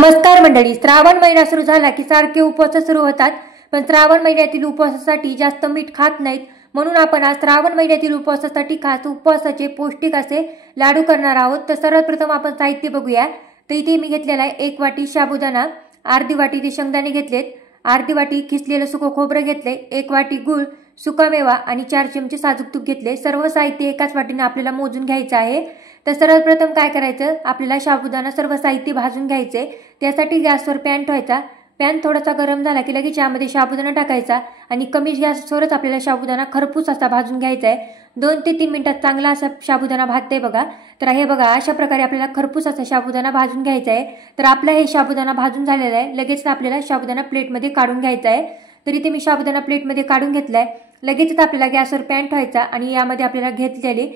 नमस्कार मंडळी, श्रावण महिना सुरू झाला की सारखे उपवास सुरू होतात. पण श्रावण महिन्यातील उपवासासाठी जास्त मीठ खात नाहीत, म्हणून आपण आज श्रावण महिन्यातील उपवासासाठी खास उपवासाचे पौष्टिक असे लाडू करणार आहोत. तर सर्वप्रथम आपण साहित्य बघूया. तर इथे मी घेतलेला आहे 1 वाटी साबुदाणा, अर्धी वाटी ते शेंगदाणे घेतलेत, अर्धी वाटी खिसलेलं सुकं खोबरं घेतले, 1 वाटी गूळ, सुकामेवा आणि 4 चमचे साजूक तूप घेतले. सर्व साहित्य एकाच वाटीने आपल्याला मोजून घ्यायचं आहे. तर सर्वप्रथम काय करायचं, आपल्याला साबुदाणा सर्व साहित्य भाजून घ्यायचे. त्यासाठी गॅसवर पॅन ठेवायचा. पॅन थोडासा गरम झाला की लगेच यामध्ये साबुदाणा टाकायचा आणि कमी गॅसवरच आपल्याला साबुदाणा खरपूस असा भाजून घ्यायचा आहे. 2 ते 3 मिनिटात चांगला असा साबुदाणा भाजते बघा. तर हे बघा, अशा प्रकारे आपल्याला खरपूस असा साबुदाणा भाजून घ्यायचा आहे. तर आपला हे साबुदाणा भाजून झालेला आहे. लगेच आपल्याला साबुदाणा प्लेटमध्ये काढून घ्यायचा आहे. तर इथे मी साबुदाणा प्लेटमध्ये काढून घेतलाय. लगेचच आपल्याला गॅसवर पॅन ठेवायचा आणि यामध्ये आपल्याला घेतलेले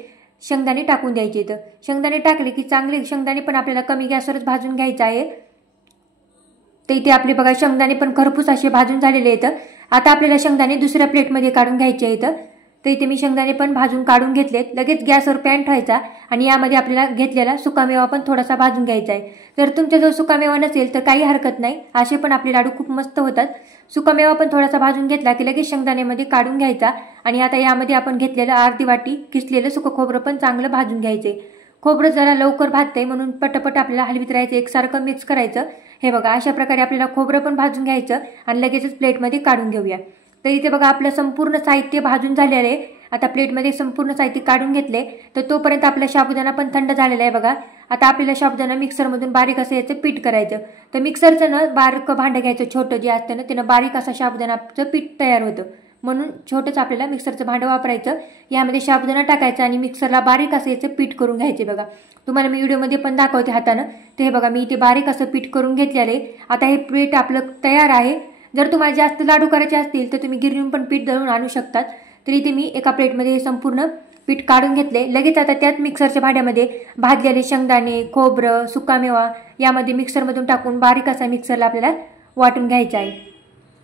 शेंगदाणे टाकून द्यायचे. तर शेंगदाणे टाकले की चांगले शेंगदाणे पण आपल्याला कमी गॅसवरच भाजून घ्यायचं आहे. तर इथे आपले बघा शेंगदाणे पण खरपूस असे भाजून झालेले आहेत. आता आपल्याला शेंगदाणे दुसऱ्या प्लेटमध्ये काढून घ्यायचे आहेत. तर इथे मी शेंगदाणे पण भाजून काढून घेतलेत. लगेच गॅसवर पॅन ठेवायचा आणि यामध्ये आपल्याला घेतलेला सुकामेवा पण थोडासा भाजून घ्यायचा आहे. जर तुमच्याजवळ सुकामेवा नसेल तर काही हरकत नाही, असे पण आपले लाडू खूप मस्त होतात. सुकामेवा पण थोडासा भाजून घेतला की लगेच शेंगदाण्यामध्ये काढून घ्यायचा आणि आता यामध्ये आपण घेतलेलं अर्धी वाटी किसलेलं सुकं खोबरं पण चांगलं भाजून घ्यायचे. खोबरं जरा लवकर भाजते म्हणून पटपट आपल्याला हलवीत राहायचं, एकसारखं मिक्स करायचं. हे बघा, अशा प्रकारे आपल्याला खोबरं पण भाजून घ्यायचं आणि लगेचच प्लेटमध्ये काढून घेऊया. तर इथे बघा आपलं संपूर्ण साहित्य भाजून झालेलं आहे. आता प्लेटमध्ये संपूर्ण साहित्य काढून घेतले. तर तोपर्यंत आपला साबुदाणा पण थंड झालेला आहे बघा. आता आपल्याला साबुदाणा मिक्सरमधून बारीक असं याचं पीठ करायचं. तर मिक्सरचं ना बारीक भांडं घ्यायचं, छोटं जे असतं ना त्यानं बारीक असं साबुदाणाचं पीठ तयार होतं, म्हणून छोटंच आपल्याला मिक्सरचं भांडं वापरायचं. यामध्ये साबुदाणा टाकायचा आणि मिक्सरला बारीक असं याचं पीठ करून घ्यायचे बघा. तुम्हाला मी व्हिडिओमध्ये पण दाखवते हातानं. तर हे बघा, मी इथे बारीक असं पीठ करून घेतलेलं आहे. आता हे पीठ आपलं तयार आहे. जर तुम्हाला जास्त लाडू करायचे असतील तर तुम्ही गिरणीहून पण पीठ दळून आणू शकतात. तर इथे मी एका प्लेटमध्ये हे संपूर्ण पीठ काढून घेतले. लगेच आता त्यात मिक्सरच्या भांड्यामध्ये भाजलेले शेंगदाणे, खोबरं, सुकामेवा यामध्ये मिक्सरमधून टाकून बारीक असा मिक्सरला आपल्याला वाटून घ्यायचा आहे.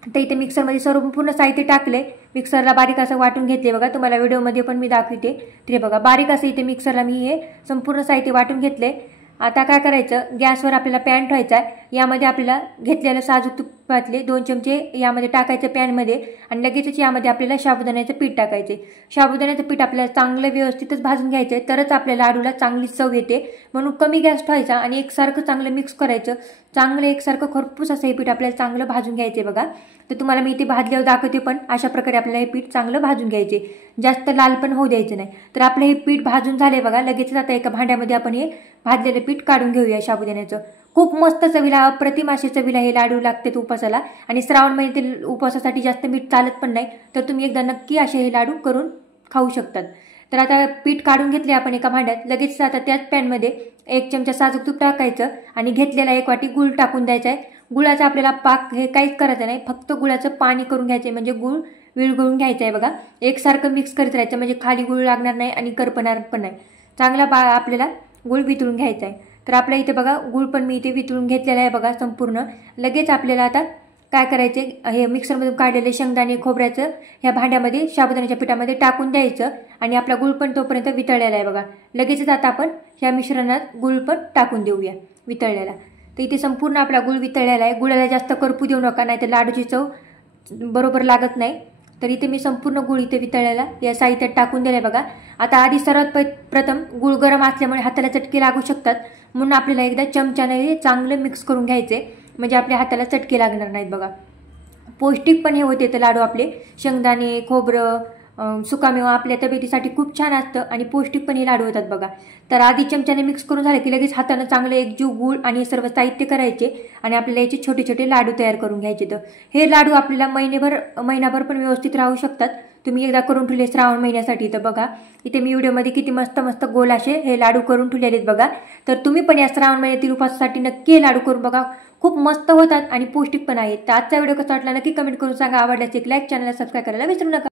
तर इथे मिक्सरमध्ये सर्व पूर्ण साहित्य टाकले, मिक्सरला बारीक असं वाटून घेतले बघा. तुम्हाला व्हिडिओमध्ये पण मी दाखवते. तर बघा, बारीक असं इथे मिक्सरला मी हे संपूर्ण साहित्य वाटून घेतले. आता काय करायचं, गॅसवर आपल्याला पॅन ठेवायचा आहे. यामध्ये आपल्याला घेतलेलं साजूक तुपातले 2 चमचे यामध्ये टाकायचं पॅनमध्ये आणि लगेचच यामध्ये आपल्याला साबुदाण्याचं पीठ टाकायचे. साबुदाण्याचं पीठ आपल्याला चांगलं व्यवस्थितच भाजून घ्यायचं आहे, तरच आपल्या लाडूला चांगली चव येते. म्हणून कमी गॅस ठेवायचा आणि एकसारखं चांगलं मिक्स करायचं. चांगलं एकसारखं खरपूस असं हे पीठ आपल्याला चांगलं भाजून घ्यायचे बघा. तर तुम्हाला मी इथे भाजल्यावर दाखवते, पण अशा प्रकारे आपल्याला हे पीठ चांगलं भाजून घ्यायचे, जास्त लाल पण होऊ द्यायचं नाही. तर आपलं हे पीठ भाजून झाले बघा. लगेचच आता एका भांड्यामध्ये आपण हे भाजलेलं पीठ काढून घेऊया साबुदाण्याचं. खूप मस्त चवीला, अप्रतिम असे चवीला हे लाडू लागतात उपासाला. आणि श्रावण महिन्यातील उपवासासाठी जास्त मीठ चालत पण नाही, तर तुम्ही एकदा नक्की असे हे लाडू करून खाऊ शकतात. तर आता पीठ काढून घेतले आपण एका भांड्यात. लगेच आता त्याच पॅनमध्ये 1 चमचा साजूक तूप टाकायचं आणि घेतलेला 1 वाटी गूळ टाकून द्यायचा आहे. गुळाचा आपल्याला पाक हे काहीच करायचं नाही, फक्त गुळाचं पाणी करून घ्यायचं आहे, म्हणजे गूळ विरघळून घ्यायचं आहे बघा. एकसारखं मिक्स करत राहायचं, म्हणजे खाली गूळ लागणार नाही आणि करपणार पण नाही. चांगला आपल्याला गूळ वितळून घ्यायचा आहे. तर आपल्या इथे बघा गूळ पण मी इथे वितळून घेतलेला आहे बघा संपूर्ण. लगेच आपल्याला आता काय करायचे, हे मिक्सरमधून काढलेले शेंगदाणे खोबऱ्याचं ह्या भांड्यामध्ये साबुदाण्याच्या पिठामध्ये टाकून द्यायचं आणि आपला गूळ पण तोपर्यंत वितळलेला आहे बघा. लगेचच आता आपण ह्या मिश्रणात गूळ पण टाकून देऊया वितळलेला. तर इथे संपूर्ण आपला गूळ वितळलेला आहे. गुळाला जास्त करपू देऊ नका, नाही तर लाडूची चव बरोबर लागत नाही. तर इथे मी संपूर्ण गूळ इथे वितळलेला या साहित्यात टाकून दिलं बघा. आता आधी सर्वात प्रथम गूळ गरम असल्यामुळे हाताला चटके लागू शकतात, म्हणून आपल्याला एकदा चमच्याने चांगलं मिक्स करून घ्यायचे, म्हणजे आपल्या हाताला चटके लागणार नाहीत बघा. पौष्टिक पण हे होते तर लाडू आपले. शेंगदाणे, खोबरं, सुकामेवा आपल्या तब्येतीसाठी खूप छान असतं आणि पौष्टिक पण हे लाडू होतात बघा. तर आधी चमच्याने मिक्स करून झालं की लगेच हाताने चांगलं एकजीव गूळ आणि सर्व साहित्य करायचे आणि आपल्याला याचे छोटे छोटे लाडू तयार करून घ्यायचे. तर हे लाडू आपल्याला महिनाभर पण व्यवस्थित राहू शकतात. तुम्ही एकदा करून ठेवले श्रावण महिन्यासाठी. तर बघा इथे मी व्हिडिओमध्ये किती मस्त मस्त गोल असे हे लाडू करून ठेवलेले आहेत बघा. तर तुम्ही पण या श्रावण महिन्यातील उपवासासाठी नक्की हे लाडू करून बघा. खूप मस्त होतात आणि पौष्टिक पण आहेत. तर आजचा व्हिडिओ कसा वाटला नक्की कमेंट करून सांगा. आवडल्यास एक लाईक, चॅनलला सबस्क्राईब करायला विसरू नका.